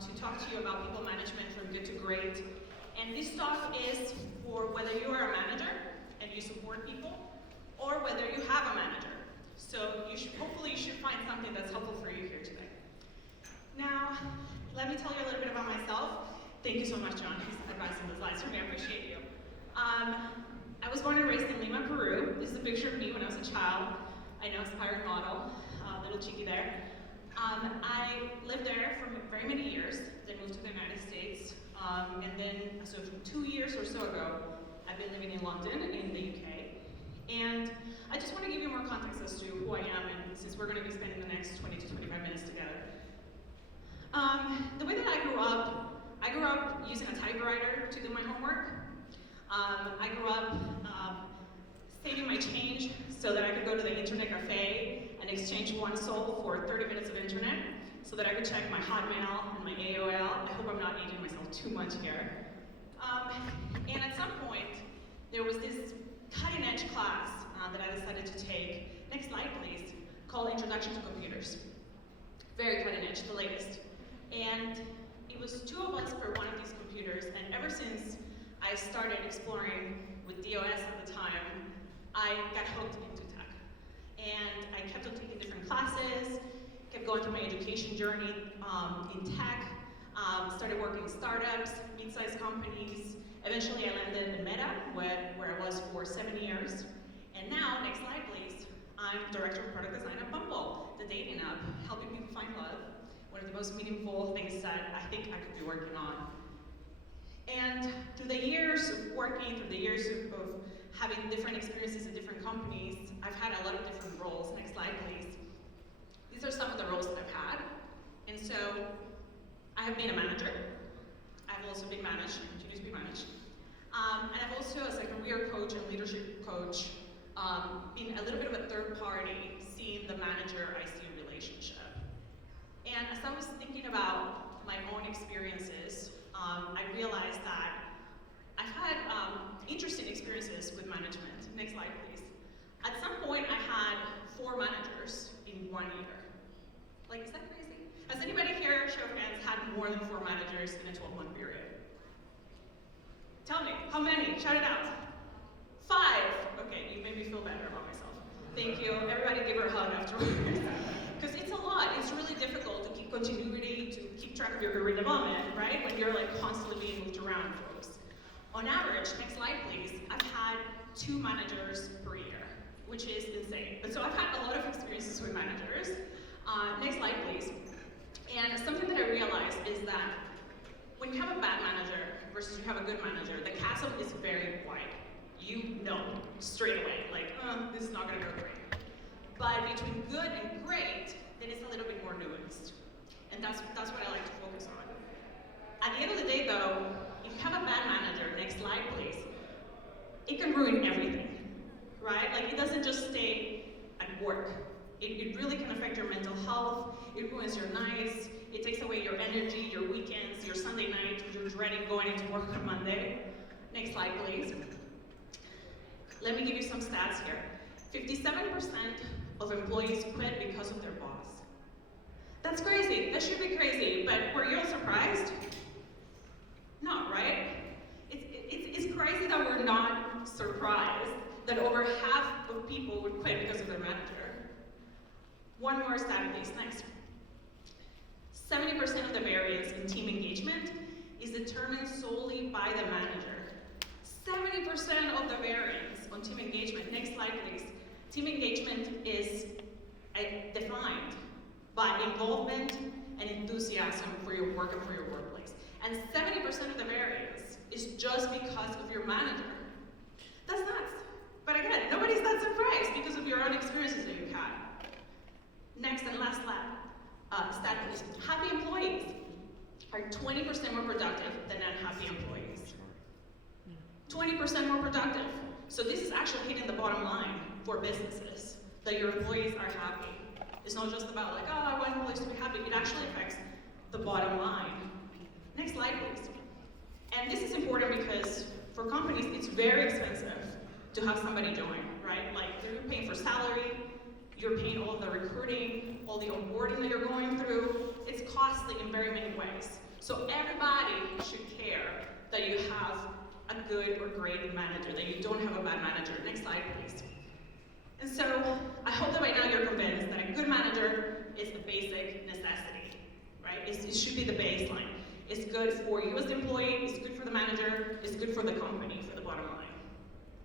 to talk to you about people management from good to great. And this talk is for whether you are a manager and you support people, or whether you have a manager. So hopefully you should find something that's helpful for you here today. Now, let me tell you a little bit about myself. Thank you so much, John. He's advancing the slides for me. I appreciate you. I was born and raised in Lima, Peru. This is a picture of me when I was a child. I know, aspiring model, little cheeky there. I lived there for very many years, then moved to the United States, and then, so 2 years or so ago, I've been living in London, in the UK. And I just want to give you more context as to who I am, and since we're going to be spending the next 20 to 25 minutes together. The way that I grew up using a typewriter to do my homework. I grew up saving my change so that I could go to the internet cafe and exchange one sol for 30 minutes of internet so that I could check my Hotmail and my AOL. I hope I'm not aging myself too much here. And at some point, there was this cutting-edge class that I decided to take, next slide please, called Introduction to Computers. Very cutting-edge, the latest. And it was 2 of us per one of these computers, and ever since I started exploring with DOS at the time, I got hooked into tech. And I kept on taking different classes, kept going through my education journey in tech, started working in startups, mid-sized companies. Eventually I landed in Meta, where I was for 7 years. And now, next slide please, I'm Director of Product Design at Bumble, the dating app, helping people find love. One of the most meaningful things that I think I could be working on. And through the years of working, through the years of having different experiences in different companies, I've had a lot of different roles. Next slide, please. These are some of the roles that I've had. And so, I have been a manager. I've also been managed, continue to be managed. And I've also, as a career coach and leadership coach, been a little bit of a third party, seeing the manager-IC relationship. And as I was thinking about my own experiences, I realized that I've had interesting experiences with management. Next slide, please. At some point, I had 4 managers in 1 year. Like, is that crazy? Has anybody here, show of hands, had more than 4 managers in a 12-month period? Tell me, how many? Shout it out. 5. Okay, you made me feel better about myself. Thank you. Everybody give her a hug afterwards. Because it's a lot. It's really difficult to keep continuity, to keep track of your career development, right? When you're like constantly being moved around, folks. On average, next slide please, I've had 2 managers per year, which is insane. But so I've had a lot of experiences with managers. Next slide please. And something that I realized is that when you have a bad manager versus you have a good manager, the chasm is very wide. You know straight away, like, this is not gonna go great. But between good and great, then it's a little bit more nuanced. And that's what I like to focus on. At the end of the day though, if you have a bad manager, next slide please, it can ruin everything, right? Like it doesn't just stay at work. It really can affect your mental health, it ruins your nights, it takes away your energy, your weekends, your Sunday night, you're dreading going into work on Monday. Next slide please. Let me give you some stats here. 57% of employees quit because of their boss. That's crazy, that should be crazy, but were you all surprised? No, right? It's crazy that we're not surprised that over half of people would quit because of their manager. One more stat please, next. 70% of the variance in team engagement is determined solely by the manager. 70% of the variance on team engagement, next slide please. Team engagement is defined by involvement and enthusiasm for your work and for your workplace. And 70% of the variance is just because of your manager. That's nuts. But again, nobody's that surprised because of your own experiences that you've had. Next and last stat please. Happy employees are 20% more productive than unhappy employees. 20% more productive. So this is actually hitting the bottom line for businesses, that your employees are happy. It's not just about like, oh, I want employees to be happy. It actually affects the bottom line. Next slide, please. And this is important because for companies, it's very expensive to have somebody join, right? Like, you're paying for salary, you're paying all of the recruiting, all the onboarding that you're going through. It's costly in very many ways. So everybody should care that you have a good or great manager, that you don't have a bad manager. Next slide, please. And so I hope that by now you're convinced that a good manager is a basic necessity, right? It should be the baseline. It's good for you as the employee, it's good for the manager, it's good for the company, for the bottom line.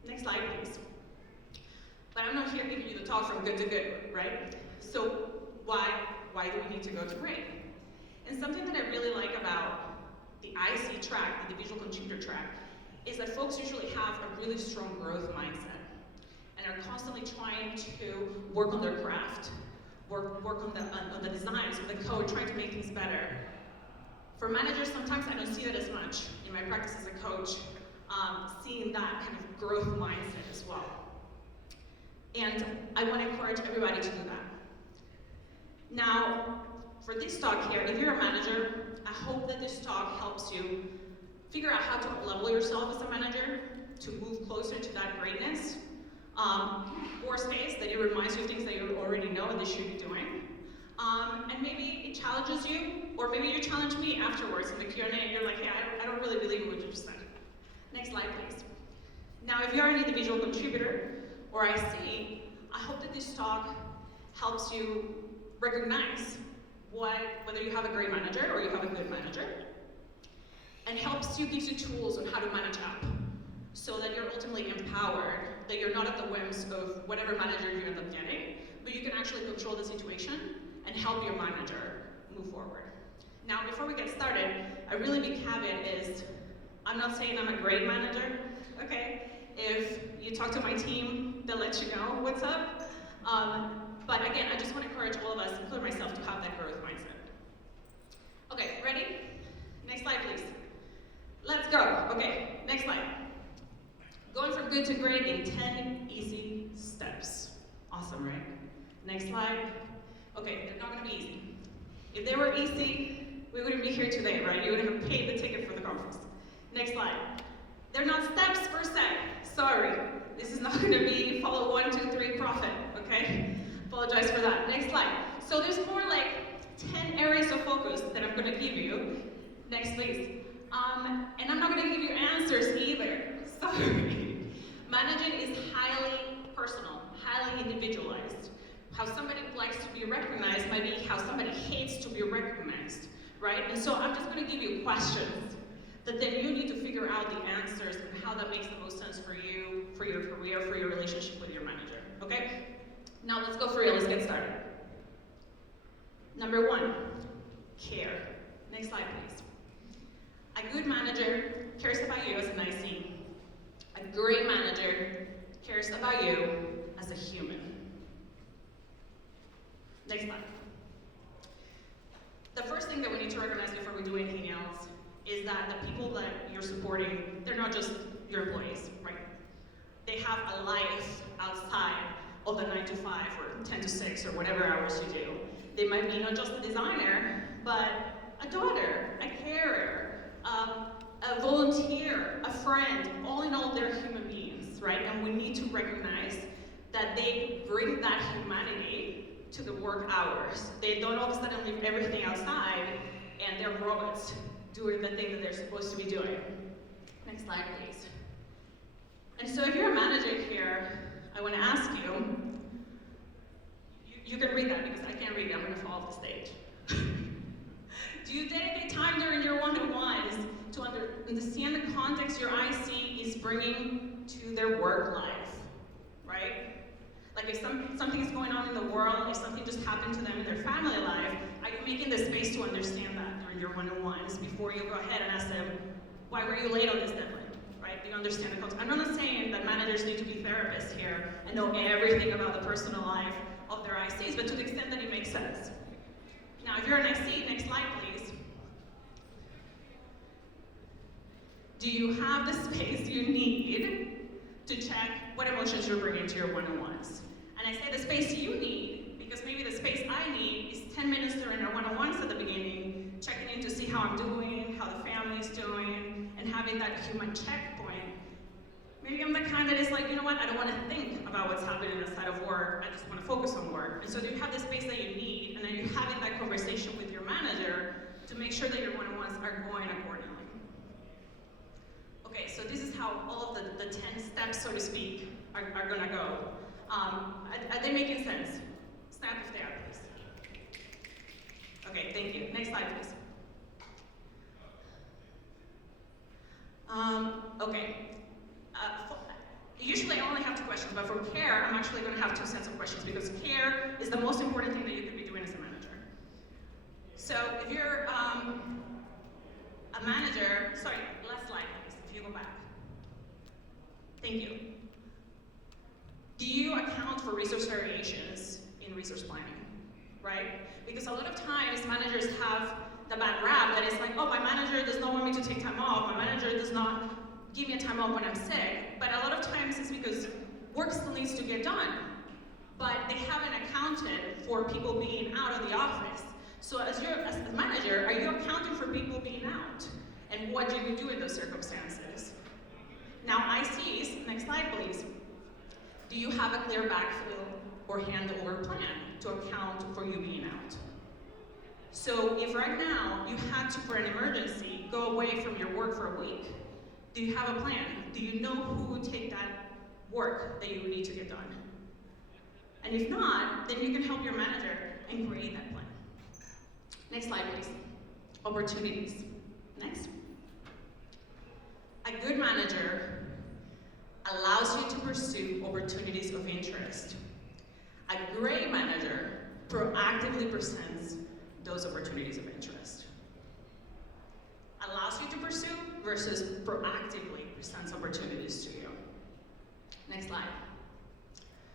Next slide, please. But I'm not here giving you the talk from good to good, right? So why do we need to go to great? And something that I really like about the IC track, the visual contributor track, is that folks usually have a really strong growth mindset and are constantly trying to work on their craft, work on the designs of the code, trying to make things better. For managers, sometimes I don't see that as much in my practice as a coach, seeing that kind of growth mindset as well. And I want to encourage everybody to do that. Now, for this talk here, if you're a manager, I hope that this talk helps you figure out how to level yourself as a manager to move closer to that greatness. Worst case, that it reminds you of things that you already know and they should be doing. And maybe it challenges you, or maybe you challenge me afterwards in the Q&A and you're like, hey, I don't really believe what you just said. Next slide, please. Now, if you're an individual contributor or IC, I hope that this talk helps you recognize whether you have a great manager or you have a good manager, and gives you tools on how to manage up so that you're ultimately empowered, that you're not at the whims of whatever manager you end up getting, but you can actually control the situation and help your manager move forward. Now, before we get started, a really big caveat is, I'm not saying I'm a great manager, okay? If you talk to my team, they'll let you know what's up. But again, I just want to encourage all of us, including myself, to have that growth mindset. Okay, ready? Next slide, please. Let's go. Okay, next slide. Going from good to great in 10 easy steps. Awesome, right? Next slide. Okay, they're not going to be easy. If they were easy, we wouldn't be here today, right? You would have paid the ticket for the conference. Next slide. They're not steps per se. Sorry. This is not going to be follow 1, 2, 3 profit, okay? Apologize for that. Next slide. So there's more like 10 areas of focus that I'm going to give you. Next, please. And I'm not going to give you answers either. Sorry. Managing is highly personal, highly individualized. How somebody likes to be recognized might be how somebody hates to be recognized, right? And so I'm just going to give you questions that then you need to figure out the answers and how that makes the most sense for you, for your career, for your relationship with your manager, okay? Now let's go for real, let's get started. Number 1, care. Next slide, please. A good manager cares about you as an IC. A great manager cares about you as a human. Next slide. The first thing that we need to recognize before we do anything else is that the people that you're supporting, they're not just your employees, right? They have a life outside of the 9 to 5 or 10 to 6 or whatever hours you do. They might be not just a designer, but a daughter, a carer, a volunteer, a friend. All in all, they're human beings, right? And we need to recognize that they bring that humanity to the work hours. They don't all of a sudden leave everything outside and they're robots doing the thing that they're supposed to be doing. Next slide, please. And so if you're a manager here, I want to ask you, you can read that because I can't read it, I'm going to fall off the stage. Do you dedicate time during your one-on-ones to understand the context your IC is bringing to their work life, right? Like if something's going on in the world, if something just happened to them in their family life, are you making the space to understand that during your one-on-ones before you go ahead and ask them, why were you late on this deadline, right? Do you understand the context? I'm not saying that managers need to be therapists here and know everything about the personal life of their ICs, but to the extent that it makes sense. Now, if you're an IC, next slide, please. Do you have the space you need to check what emotions you're bringing to your one-on-ones? And I say the space you need because maybe the space I need is 10 minutes during our one-on-ones at the beginning, checking in to see how I'm doing, how the family's doing, and having that human checkpoint. Maybe I'm the kind that is like, you know what, I don't want to think about what's happening inside of work, I just want to focus on work. And so you have the space that you need, and then you're having that conversation with your manager to make sure that your one-on-ones are going accordingly. Okay, so this is how all of the 10 steps, so to speak, are gonna go. Are they making sense? Snap if they are, please. Okay, thank you. Next slide, please. Okay. Usually I only have 2 questions, but for care, I'm actually going to have 2 sets of questions because care is the most important thing that you could be doing as a manager. So if you're a manager, sorry, last slide please, if you go back. Thank you. Do you account for resource variations in resource planning, right? Because a lot of times managers have the bad rap that is like, oh, my manager does not want me to take time off, my manager does not give me a time off when I'm sick, but a lot of times it's because work still needs to get done, but they haven't accounted for people being out of the office. So as a manager, are you accounting for people being out? And what do you do in those circumstances? Now ICs, next slide please. Do you have a clear backfill or handover plan to account for you being out? So if right now you had to, for an emergency, go away from your work for a week, do you have a plan? Do you know who would take that work that you would need to get done? And if not, then you can help your manager and create that plan. Next slide, please. Opportunities. Next. A good manager allows you to pursue opportunities of interest. A great manager proactively presents those opportunities of interest. Allows you to pursue versus proactively presents opportunities to you. Next slide.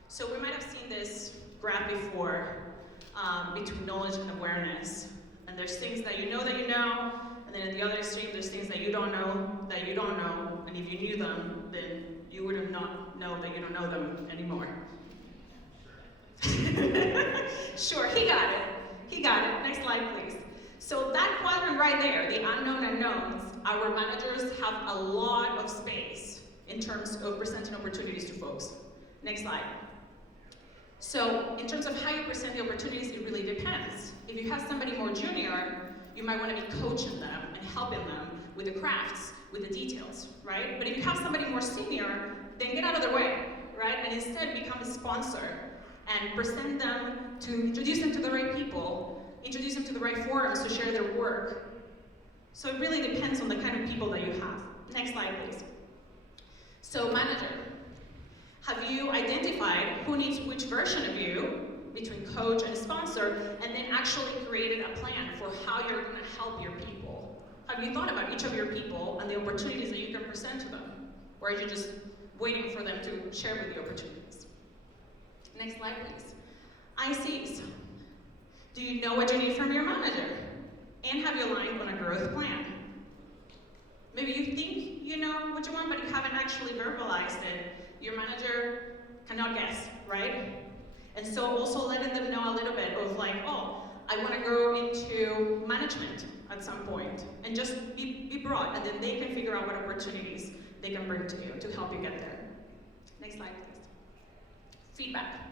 So we might have seen this graph before between knowledge and awareness. And there's things that you know, and then at the other extreme, there's things that you don't know, and if you knew them, then you would not know that you don't know them anymore. Sure, he got it. He got it. Next slide, please. So that quadrant right there, the unknown unknowns, our managers have a lot of space in terms of presenting opportunities to folks. Next slide. So in terms of how you present the opportunities, it really depends. If you have somebody more junior, you might want to be coaching them and helping them with the crafts, with the details, right? But if you have somebody more senior, then get out of their way, right? And instead become a sponsor and present them to introduce them to the right people, introduce them to the right forums to share their work. So it really depends on the kind of people that you have. Next slide, please. So manager, have you identified who needs which version of you between coach and sponsor, and then actually created a plan for how you're going to help your people? Have you thought about each of your people and the opportunities that you can present to them? Or are you just waiting for them to share with the opportunities? Next slide, please. ICs. Do you know what you need from your manager? And have you aligned on a growth plan? Maybe you think you know what you want, but you haven't actually verbalized it. Your manager cannot guess, right? And so also letting them know a little bit of like, oh, I want to go into management at some point, and just be broad, and then they can figure out what opportunities they can bring to you to help you get there. Next slide, please. Feedback.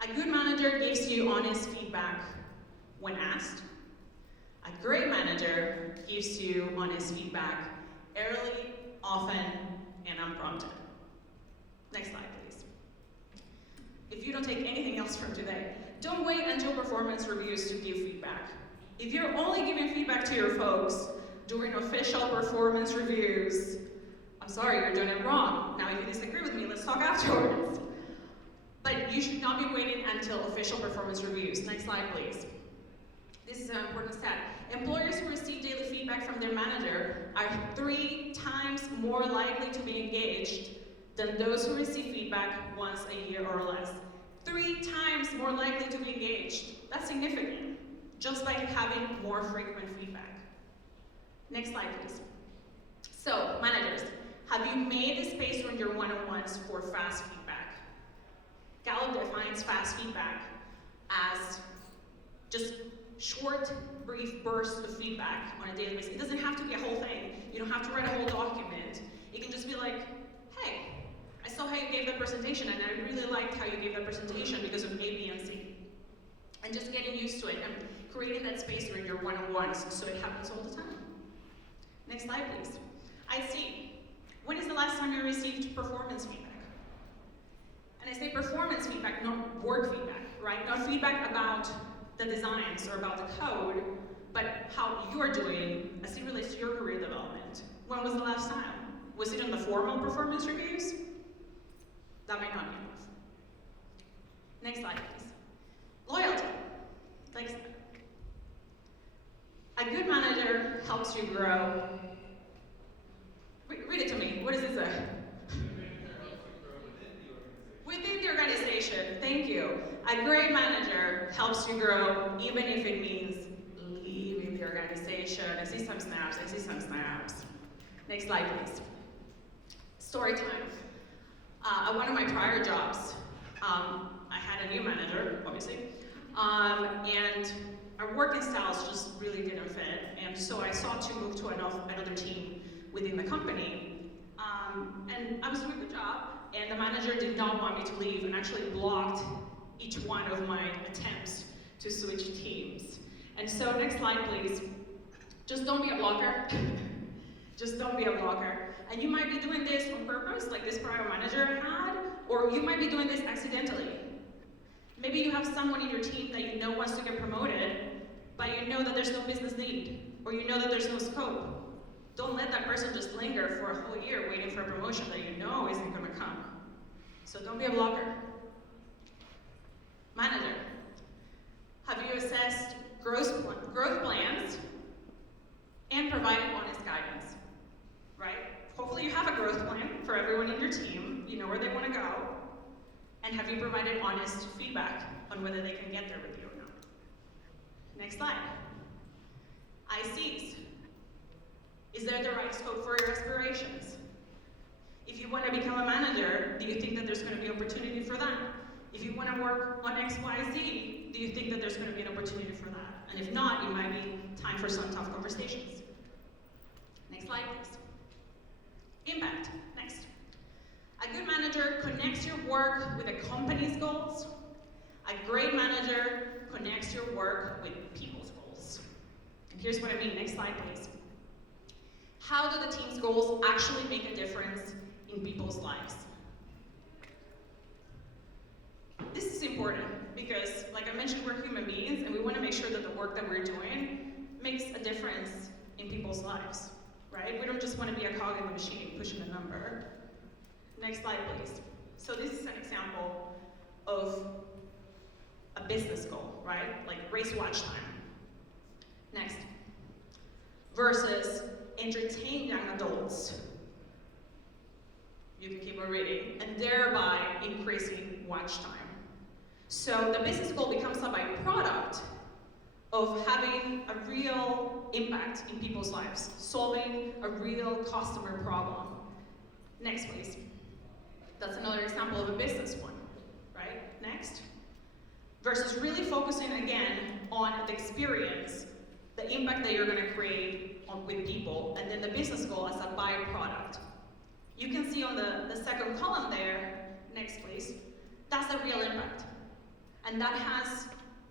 A good manager gives you honest feedback when asked. A great manager gives you honest feedback early, often, and unprompted. Next slide, please. If you don't take anything else from today, don't wait until performance reviews to give feedback. If you're only giving feedback to your folks during official performance reviews, I'm sorry, you're doing it wrong. Now, if you disagree with me, let's talk afterwards. But you should not be waiting until official performance reviews. Next slide, please. This is an important stat. Employers who receive daily feedback from their manager are 3 times more likely to be engaged than those who receive feedback once a year or less. 3 times more likely to be engaged. That's significant, just by having more frequent feedback. Next slide, please. So, managers, have you made the space on your one-on-ones for fast feedback? Gallup defines fast feedback as just short, brief bursts of feedback on a daily basis. It doesn't have to be a whole thing. You don't have to write a whole document. It can just be like saw how you gave that presentation, and I really liked how you gave that presentation because of A, B, and C. And just getting used to it and creating that space during your one-on-ones so it happens all the time. Next slide, please. I see. When is the last time you received performance feedback? And I say performance feedback, not work feedback, right? Not feedback about the designs or about the code, but how you're doing as it relates to your career development. When was the last time? Was it in the formal performance reviews? That might not be enough. Next slide, please. Loyalty. Next slide. A good manager helps you grow. Read it to me. What does it say? Within the organization. Thank you. A great manager helps you grow, even if it means leaving the organization. I see some snaps. I see some snaps. Next slide, please. Story time. At one of my prior jobs, I had a new manager, obviously, and our working styles just really didn't fit, and so I sought to move to another team within the company, and I was doing a good job, and the manager did not want me to leave and actually blocked each one of my attempts to switch teams. And so next slide, please. Just don't be a blocker. Just don't be a blocker. And you might be doing this on purpose, like this prior manager had, or you might be doing this accidentally. Maybe you have someone in your team that you know wants to get promoted, but you know that there's no business need, or you know that there's no scope. Don't let that person just linger for a whole year waiting for a promotion that you know isn't going to come. So don't be a blocker. Manager, have you assessed growth plans and provided honest guidance? Right? Hopefully you have a growth plan for everyone in your team. You know where they want to go. And have you provided honest feedback on whether they can get there with you or not? Next slide. ICs. Is there the right scope for your aspirations? If you want to become a manager, do you think that there's going to be opportunity for that? If you want to work on X, Y, Z, do you think that there's going to be an opportunity for that? And if not, it might be time for some tough conversations. Next slide, please. Impact. Next. A good manager connects your work with a company's goals. A great manager connects your work with people's goals. And here's what I mean. Next slide, please. How do the team's goals actually make a difference in people's lives? This is important because, like I mentioned, we're human beings and we want to make sure that the work that we're doing makes a difference in people's lives, right? We don't just want to be a cog in the machine pushing a number. Next slide, please. So this is an example of a business goal, right? Like race watch time. Next. Versus entertain young adults. You can keep on reading, and thereby increasing watch time. So the business goal becomes a byproduct of having a real impact in people's lives, solving a real customer problem. Next, please. That's another example of a business one, right? Next. Versus really focusing again on the experience, the impact that you're going to create with people, and then the business goal as a byproduct. You can see on the second column there, next please, that's the real impact. And that has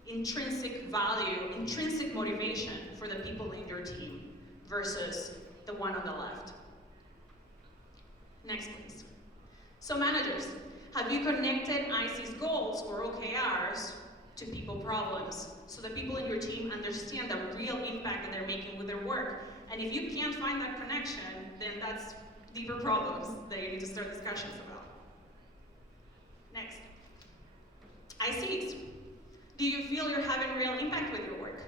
intrinsic value, intrinsic motivation for the people in your team versus the one on the left. Next please. So managers, have you connected IC's goals or OKRs to people problems so that people in your team understand the real impact that they're making with their work? And if you can't find that connection, then that's deeper problems that you need to start discussions about. Next. ICs. Do you feel you're having real impact with your work?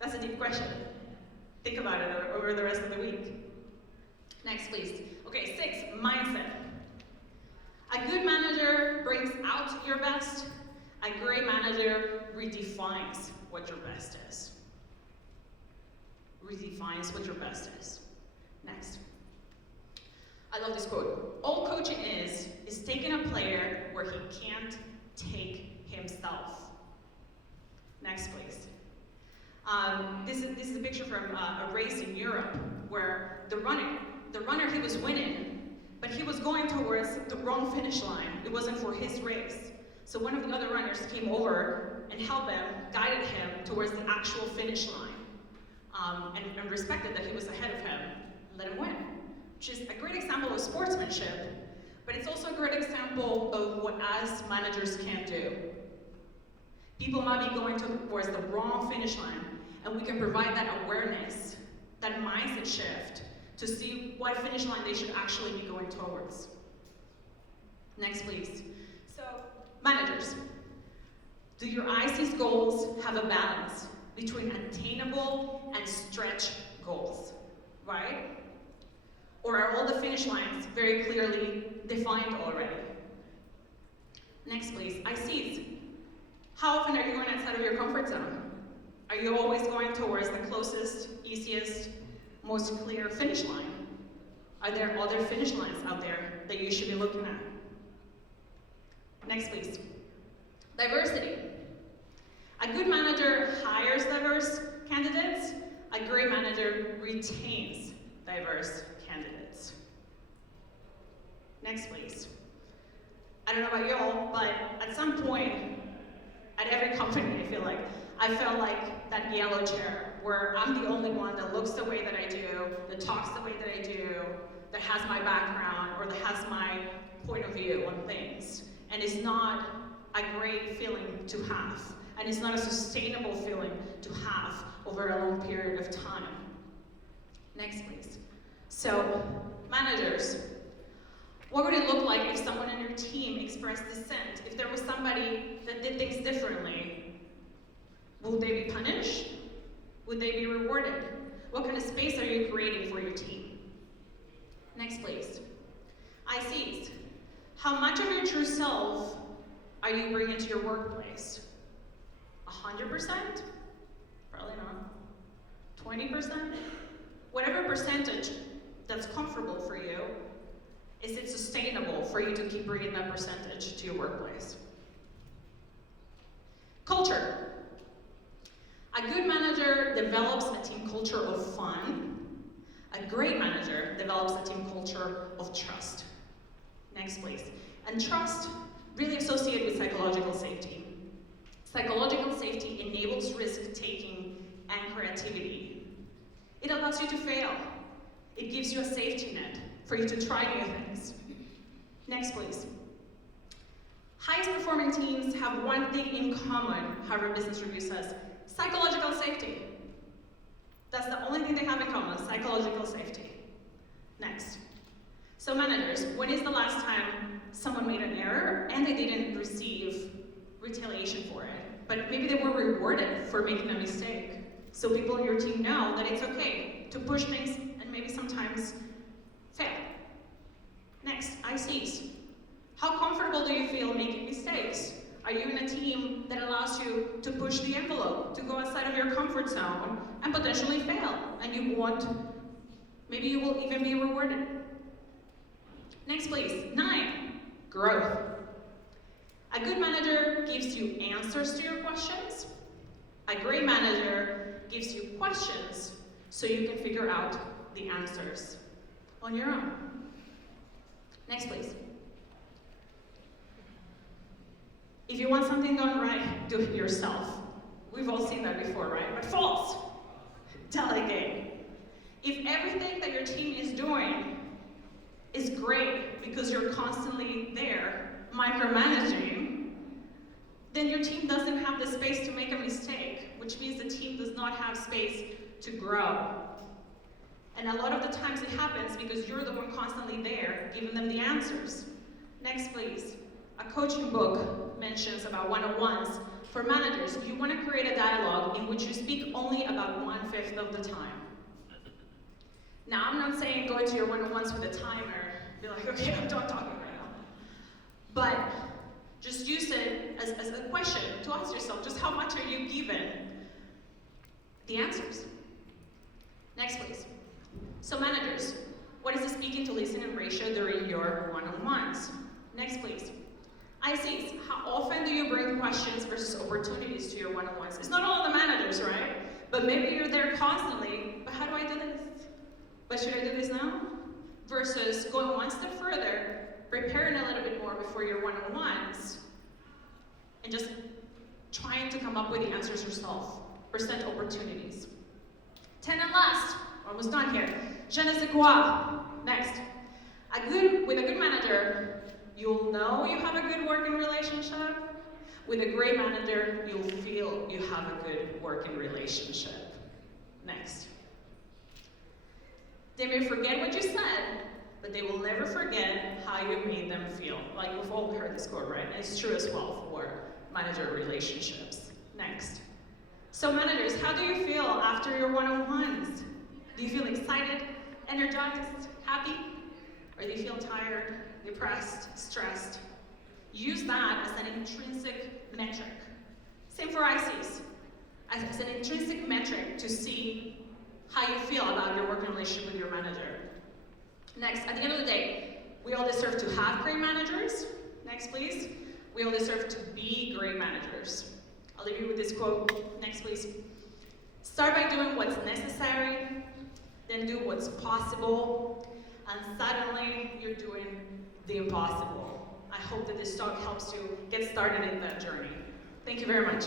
That's a deep question. Think about it over the rest of the week. Next, please. Okay, 6, mindset. A good manager brings out your best. A great manager redefines what your best is. Redefines what your best is. Next. I love this quote. All coaching is taking a player where he can't take himself. Next, please. This is a picture from a race in Europe where the runner the runner, he was winning, but he was going towards the wrong finish line. It wasn't for his race. So one of the other runners came over and helped him, guided him towards the actual finish line, and respected that he was ahead of him, and let him win. Which is a great example of sportsmanship, but it's also a great example of what us managers can do. People might be going towards the wrong finish line, and we can provide that awareness, that mindset shift, to see what finish line they should actually be going towards. Next, please. So, managers, do your IC's goals have a balance between attainable and stretch goals, right? Or are all the finish lines very clearly defined already? Next, please. ICs. How often are you going outside of your comfort zone? Are you always going towards the closest, easiest, most clear finish line? Are there other finish lines out there that you should be looking at? Next, please. Diversity. A good manager hires diverse candidates. A great manager retains diverse candidates. Next, please. I don't know about y'all, but at some point, at every company, I felt like that yellow chair, where I'm the only one that looks the way that I do, that talks the way that I do, that has my background, or that has my point of view on things. And it's not a great feeling to have. And it's not a sustainable feeling to have over a long period of time. Next, please. So, managers, what would it look like if someone on your team expressed dissent? If there was somebody that did things differently, will they be punished? Would they be rewarded? What kind of space are you creating for your team? Next, please. ICs. How much of your true self are you bringing to your workplace? 100%? Probably not. 20%? Whatever percentage that's comfortable for you, is it sustainable for you to keep bringing that percentage to your workplace? Culture. A good manager develops a team culture of fun. A great manager develops a team culture of trust. Next, please. And trust really associated with psychological safety. Psychological safety enables risk-taking and creativity. It allows you to fail. It gives you a safety net for you to try new things. Next, please. Highest performing teams have one thing in common, Harvard Business Review says, psychological safety. That's the only thing they have in common, psychological safety. Next. So managers, when is the last time someone made an error and they didn't receive retaliation for it, but maybe they were rewarded for making a mistake? So people on your team know that it's okay to push things and maybe sometimes fail. Next, ICs. How comfortable do you feel making mistakes? Are you in a team that allows you to push the envelope, to go outside of your comfort zone and potentially fail? And you want, maybe you will even be rewarded. Next, please. 9, growth. A good manager gives you answers to your questions. A great manager gives you questions so you can figure out the answers on your own. Next, please. If you want something done right, do it yourself. We've all seen that before, right? But false. Delegate. If everything that your team is doing is great because you're constantly there micromanaging, then your team doesn't have the space to make a mistake, which means the team does not have space to grow. And a lot of the times it happens because you're the one constantly there, giving them the answers. Next, please. A coaching book mentions about one-on-ones. For managers, you want to create a dialogue in which you speak only about 1/5 of the time. Now, I'm not saying go into your one-on-ones with a timer, be like, okay, I'm done talking right now. But just use it as a question to ask yourself, just how much are you given the answers? Next, please. So managers, what is the speaking to listening ratio during your one-on-ones? Next, please. ICs, how often do you bring questions versus opportunities to your one-on-ones? It's not all the managers, right? But maybe you're there constantly, but how do I do this? But should I do this now? versus going one step further, preparing a little bit more before your one-on-ones, and just trying to come up with the answers yourself. Present opportunities. 10 and last, almost done here. Je ne sais quoi. Next. With a good manager, you'll know you have a good working relationship. With a great manager, you'll feel you have a good working relationship. Next. They may forget what you said, but they will never forget how you made them feel. Like we've all heard this quote, right? And it's true as well for manager relationships. Next. So managers, how do you feel after your one-on-ones? Do you feel excited, energized, happy? Or do you feel tired, depressed, stressed? Use that as an intrinsic metric. Same for ICs. As an intrinsic metric to see how you feel about your working relationship with your manager. Next, at the end of the day, we all deserve to have great managers. Next, please. We all deserve to be great managers. I'll leave you with this quote. Next, please. Start by doing what's necessary, then do what's possible, and suddenly you're doing the impossible. I hope that this talk helps you get started in that journey. Thank you very much.